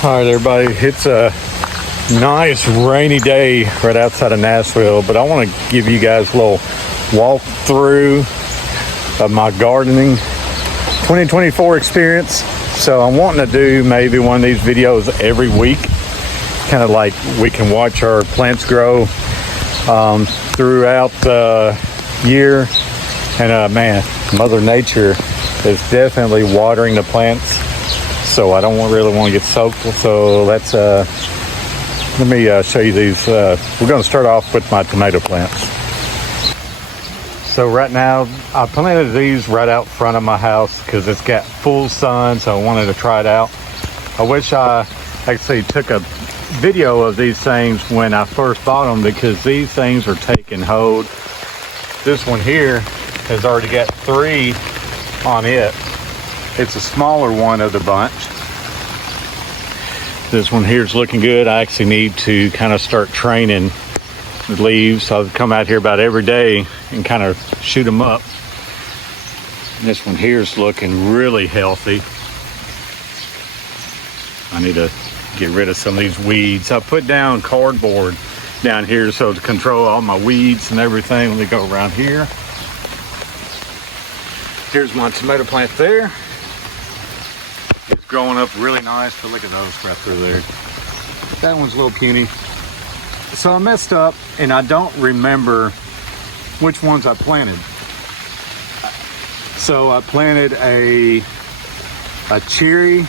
All right, everybody, it's a nice rainy day right outside of Nashville, but I want to give you guys a little walk through of my gardening 2024 experience. So I'm wanting to do maybe one of these videos every week, kind of like we can watch our plants grow throughout the year. And man, Mother Nature is definitely watering the plants, so I don't really want to get soaked. So let me show you these. We're going to start off with my tomato plants. So right now I planted these right out front of my house because it's got full sun, so I wanted to try it out. I wish I actually took a video of these things when I first bought them, because these things are taking hold. This one here has already got 3 on it. It's a smaller one of the bunch. This one here is looking good. I actually need to kind of start training the leaves. I'll come out here about every day and kind of shoot them up. And this one here is looking really healthy. I need to get rid of some of these weeds. I put down cardboard down here so to control all my weeds and everything. Let me go around here. Here's my tomato plant there. It's growing up really nice, but look at those right through there. That one's a little puny. So I messed up and I don't remember which ones I planted. So I planted a cherry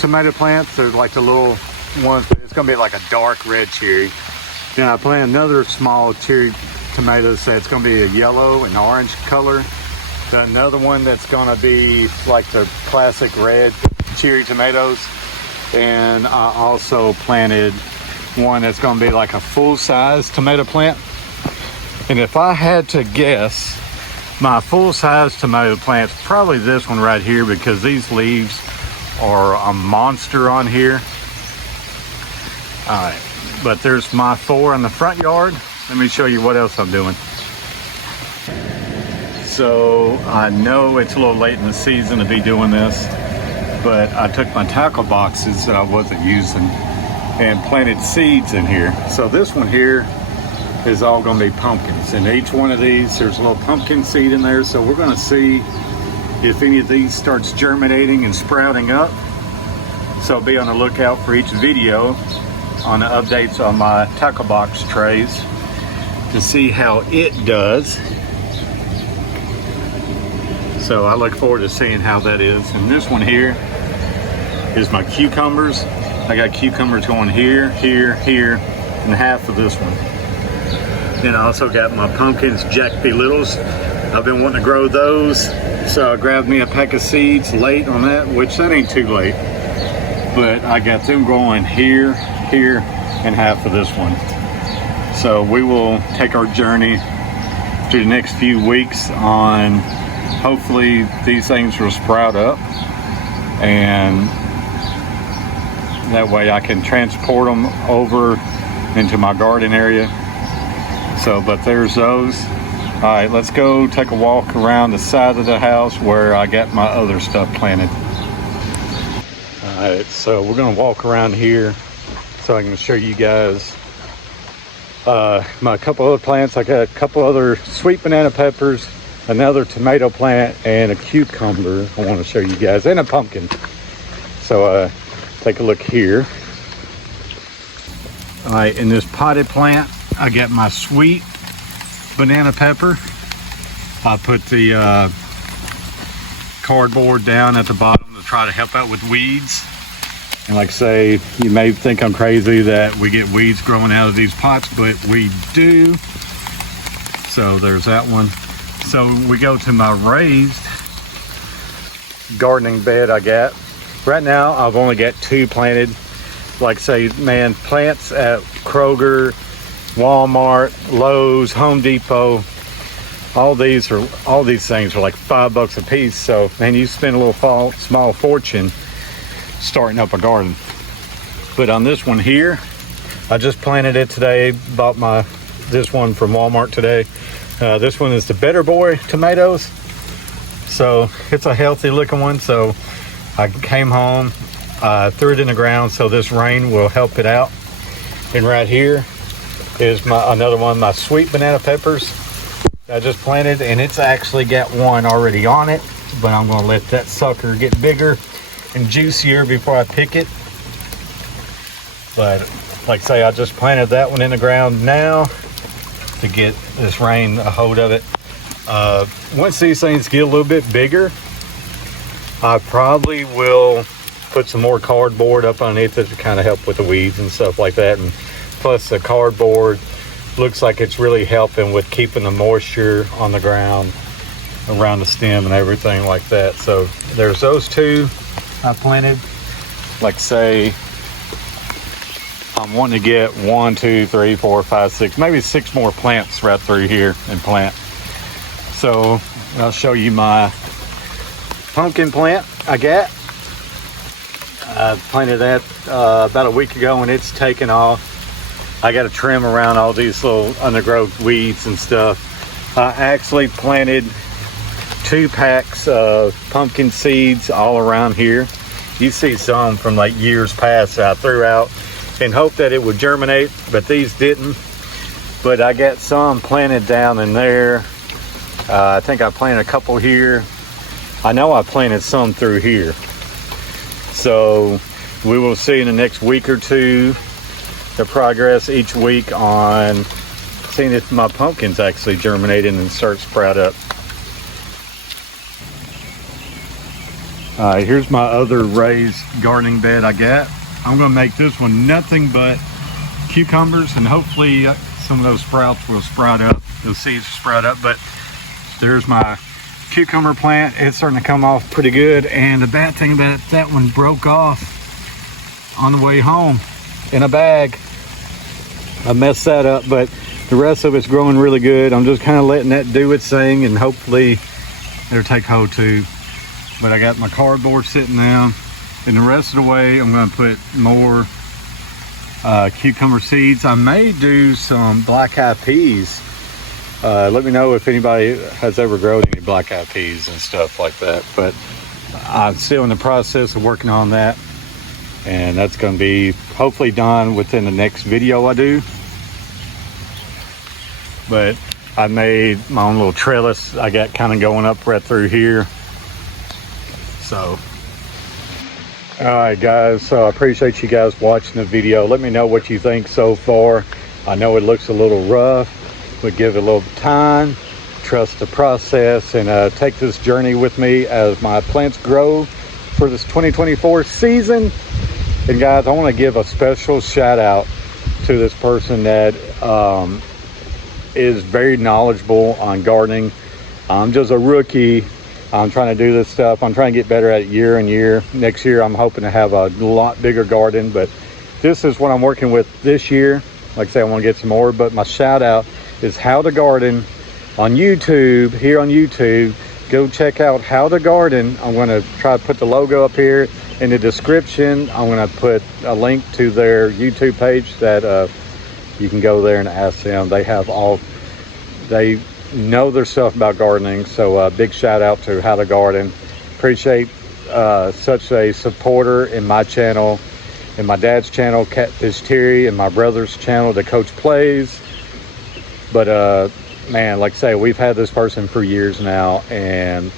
tomato plant. They're like the little ones, but it's gonna be like a dark red cherry. Then I planted another small cherry tomato, so it's gonna be a yellow and orange color. Then another one that's gonna be like the classic red cherry tomatoes. And I also planted one that's gonna be like a full-size tomato plant. And if I had to guess, my full-size tomato plant's probably this one right here, because these leaves are a monster on here. All right, but there's my 4 in the front yard. Let me show you what else I'm doing. So I know it's a little late in the season to be doing this, but I took my tackle boxes that I wasn't using and planted seeds in here. So this one here is all gonna be pumpkins. And each one of these, there's a little pumpkin seed in there. So we're gonna see if any of these starts germinating and sprouting up. So be on the lookout for each video on the updates on my tackle box trays to see how it does. So I look forward to seeing how that is. And this one here is my cucumbers. I got cucumbers going here, here, here, and half of this one. Then I also got my pumpkins, Jack P. Littles. I've been wanting to grow those. So I grabbed me a pack of seeds late on that, which that ain't too late. But I got them growing here, here, and half of this one. So we will take our journey through the next few weeks on, hopefully these things will sprout up, and that way I can transport them over into my garden area. So, but there's those. All right, let's go take a walk around the side of the house where I got my other stuff planted. All right, so we're gonna walk around here so I can show you guys my couple other plants. I got a couple other sweet banana peppers, another tomato plant, and a cucumber I want to show you guys, and a pumpkin. So take a look here. All right, in this potted plant, I got my sweet banana pepper. I put the cardboard down at the bottom to try to help out with weeds. And like I say, you may think I'm crazy that we get weeds growing out of these pots, but we do. So there's that one. So we go to my raised gardening bed I got. Right now, I've only got 2 planted. Like I say, man, plants at Kroger, Walmart, Lowe's, Home Depot, all these things are like $5 a piece. So man, you spend a little small fortune starting up a garden. But on this one here, I just planted it today. Bought this one from Walmart today. This one is the Better Boy tomatoes. So it's a healthy looking one. So I came home threw it in the ground so this rain will help it out. And right here is another one of my sweet banana peppers I just planted, and it's actually got one already on it, but I'm going to let that sucker get bigger and juicier before I pick it. But like I say, I just planted that one in the ground now to get this rain a hold of it. Once these things get a little bit bigger, I probably will put some more cardboard up underneath it to kind of help with the weeds and stuff like that. And plus the cardboard looks like it's really helping with keeping the moisture on the ground around the stem and everything like that. So there's those two I planted. Like say, I'm wanting to get 1, 2, 3, 4, 5, 6, maybe 6 more plants right through here and plant. So I'll show you my pumpkin plant I got. I planted that about a week ago, and it's taken off. I got to trim around all these little undergrowth weeds and stuff. I actually planted 2 packs of pumpkin seeds all around here. You see some from like years past that I threw out and hoped that it would germinate, but these didn't. But I got some planted down in there. I think I planted a couple here. I know I planted some through here. So we will see in the next week or two the progress each week on seeing if my pumpkins actually germinated and start sprout up. Here's my other raised gardening bed I got. I'm going to make this one nothing but cucumbers, and hopefully some of those sprouts will sprout up, those seeds will sprout up. But there's my cucumber plant. It's starting to come off pretty good, and the bad thing about it, that one broke off on the way home in a bag. I messed that up, but the rest of it's growing really good. I'm just kind of letting that do its thing, and hopefully it'll take hold too. But I got my cardboard sitting down, and the rest of the way I'm going to put more cucumber seeds. I may do some black-eyed peas. Let me know if anybody has ever grown any black-eyed peas and stuff like that. But I'm still in the process of working on that, and that's going to be hopefully done within the next video I do. But I made my own little trellis I got kind of going up right through here. So all right guys, so I appreciate you guys watching the video. Let me know what you think so far. I know it looks a little rough, but give it a little time, trust the process, and take this journey with me as my plants grow for this 2024 season. And guys, I want to give a special shout out to this person that is very knowledgeable on gardening. I'm just a rookie. I'm trying to do this stuff. I'm trying to get better at it year and year. Next year, I'm hoping to have a lot bigger garden, but this is what I'm working with this year. Like I say, I want to get some more, but my shout out is How to Garden on YouTube, here on YouTube. Go check out How to Garden. I'm going to try to put the logo up here in the description. I'm going to put a link to their YouTube page that you can go there and ask them. They know their stuff about gardening. So big shout out to How to Garden. Appreciate such a supporter in my channel, in my dad's channel, Catfish Terry, and my brother's channel, The Coach Plays. But man, like I say, we've had this person for years now, and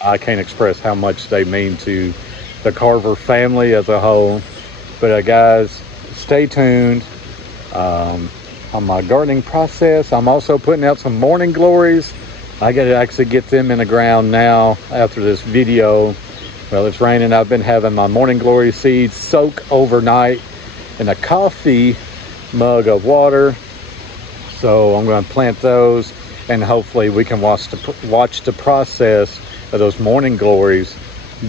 I can't express how much they mean to the Carver family as a whole. But guys, stay tuned on my gardening process. I'm also putting out some morning glories. I got to actually get them in the ground now after this video. Well, it's raining. I've been having my morning glory seeds soak overnight in a coffee mug of water. So I'm going to plant those, and hopefully we can watch the process of those morning glories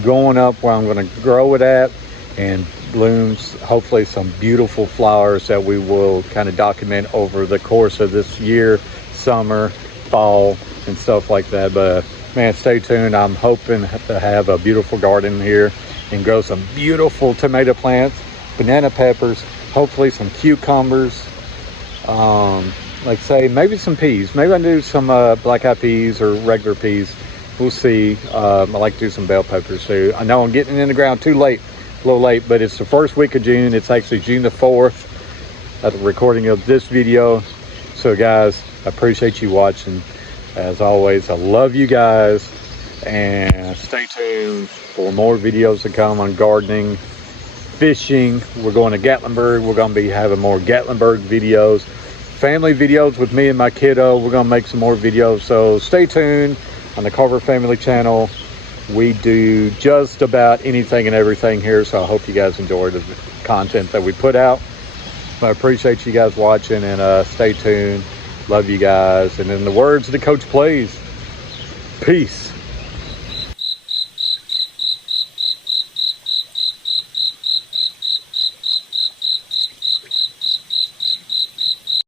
going up where I'm going to grow it at, and blooms, hopefully some beautiful flowers that we will kind of document over the course of this year, summer, fall, and stuff like that. But man, stay tuned. I'm hoping to have a beautiful garden here and grow some beautiful tomato plants, banana peppers, hopefully some cucumbers, like say maybe some peas. Maybe I do some black-eyed peas or regular peas. We'll see. I like to do some bell peppers too. I know I'm getting in the ground too late a little late, but it's the first week of June. It's actually June the 4th at the recording of this video. So guys, I appreciate you watching. As always, I love you guys, and stay tuned for more videos to come on gardening, fishing. We're going to Gatlinburg. We're going to be having more Gatlinburg videos, family videos with me and my kiddo. We're going to make some more videos, so stay tuned on the Carver Family Channel. We do just about anything and everything here, so I hope you guys enjoy the content that we put out. I appreciate you guys watching, and stay tuned. Love you guys, and in the words of the coach, please, peace.